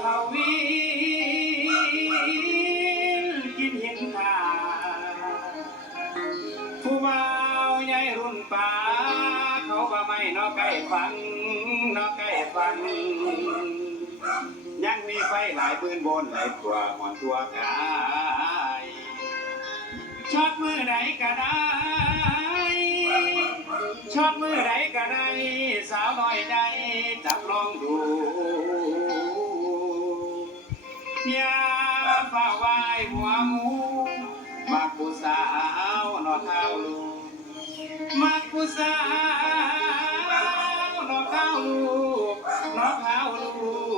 เขาวินกินหินขาผู้บ่าใหญ่รุ่นป่าเขาก็ไม่นอใกล้ฟังนอใกล้ฟังยังมีไฟหลายปืนบนหลายตัวหมอนตัวกายชอตมือไหนก็ได้ชอตมือไหนก็ได้สาวน้อยใจจับลองดู ยาฝ่าไหวหัวหมูมักผู้สาวนอเท้าลูมักผู้สาวนอเท้าลูนอเท้าลู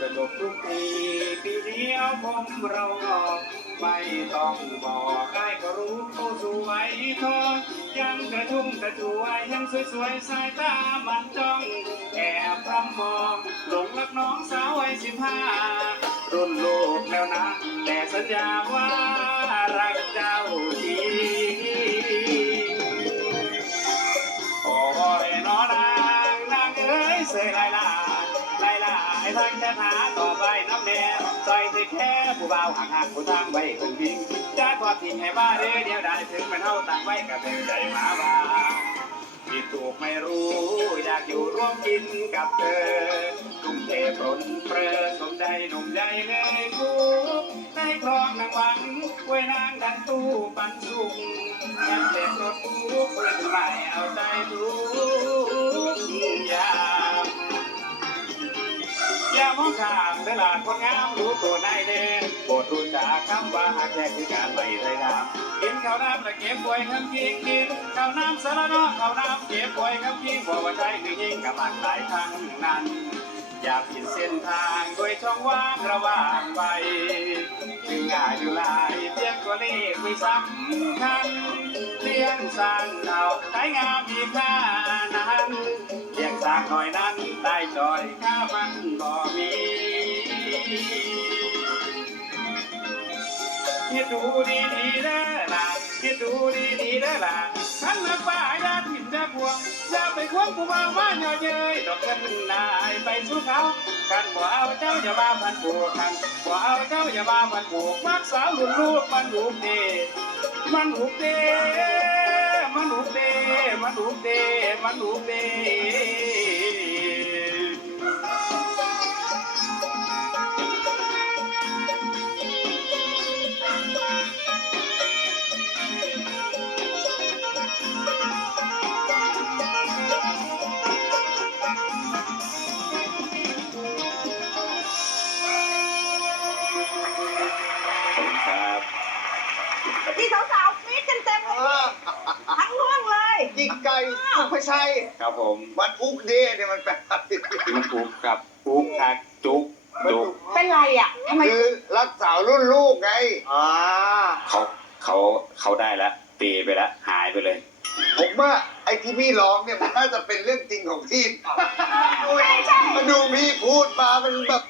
กระจกทุกทีปีเดียวผมเราก็ไม่ต้องบอกใครก็รู้เขาสวยทองยังกระชุ่มกระชวยยังสวยๆสายตามันจ้องแอบพรำมองหลงรักน้องสาววัยสิบห้ารุ่นลูกแล้วนะ แต่สัญญาว่ารักเจ้าทีโอ้ยนอนางนางเอ้ยเสยลายลาายลาไอ้ทางจะหาต่อไปน้ำแน่ซอยสิแค่ผู้บ่าวห่างห่างผู้ทางไว้คนวิ่งจะทอทิ้งให้บ้าเด้อเดียวได้ถึงมันเท่าต่างไว้กับเป็นใจหมาบ้าผิดถูกไม่รู้อยากอยู่ร่วมกินกับเธอทุ่มเทปรนเปรอสมใจหนุ่มใจเลยกูได้ครองนางหวังไว้นางดันตู้ปันสุกยังเด็กรถทุกคนใหม่เอาใจทุกอย่าง อย่ามองข้ามเวลาคนงามรู้ตัวในเด่นโปรดรู้จักคำว่าหากแค่คือการไม่ได้งามกินข้าวน้ำและเก็บป่วยคำคิงกินข้าวน้ำสารนอข้าวน้ำเก็บป่วยคำคิงบอกว่าใจคือยิ่งกับหลากหลายครั้งนั้น อยากผิดเส้นทางโดยช่องว่างระหว่างใบถึงง่ายอยู่หลายเพียงตัวเลขไม่สำคัญเลี้ยงสร้างเราใช้งามมีค่านั้นเลี้ยงสร้างหน่อยนั้น ได้จอยค่ามันบ่มีคิดดูดีดีเด้อล่ะคิดดูดีดีเด้อล่ะขันเลือกป้าอย่าถิ่นอย่าพวงอย่าไปควงกูมาว่าย่อเย้ยดอกเงินนายไปสู้เขาขันบ่เอาเจ้าอย่ามาพันผูกขันบ่เอาเจ้าอย่ามาพันผูกมักสาวรุ่นลูกมันหูเดมันหูเดมันหูเดมันหูเดมันหูเด ที่สาวๆฟีดกันเต็มเลยทั้งเรื่องเลยยิงไก่ไม่ใช่ครับผมมันอุกเดเนี่ยมันแปลว่ามันถูกกับปุ๊กทักจุกจุกเป็นไรอะทำไมคือรักสาวรุ่นลูกไงอ่าเขาเขาเขาได้แล้วเปไปแล้วหายไปเลย ผมว่าไอ้ที่พี่ร้องเนี่ยมันน่าจะเป็นเรื่องจริงของพี่ใช่ใช่มาดูพี่พูดมามันแบบ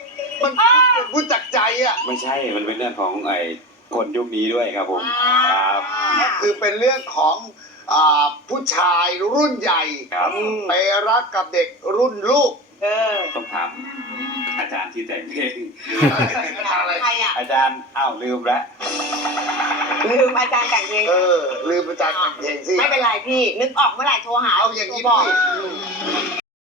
มันพูดจากใจอะ ไม่ใช่มันเป็นเรื่องของไอ้ คนยุคนี้ด้วยครับผมครับคือเป็นเรื่องของอ่าผู้ชายรุ่นใหญ่ครับไปรักกับเด็กรุ่นลูก เออ ต้องถามอาจารย์ที่แต่งเพลงอะไรใครอะ อาจารย์อ้าวลืมแล้วลืมอาจารย์แต่งเพลงเออ ลืมอาจารย์แต่งเพลงสิ ไม่เป็นไรพี่ นึกออกเมื่อไหร่โทรหาเอาอย่างนี้โทรบอกพี่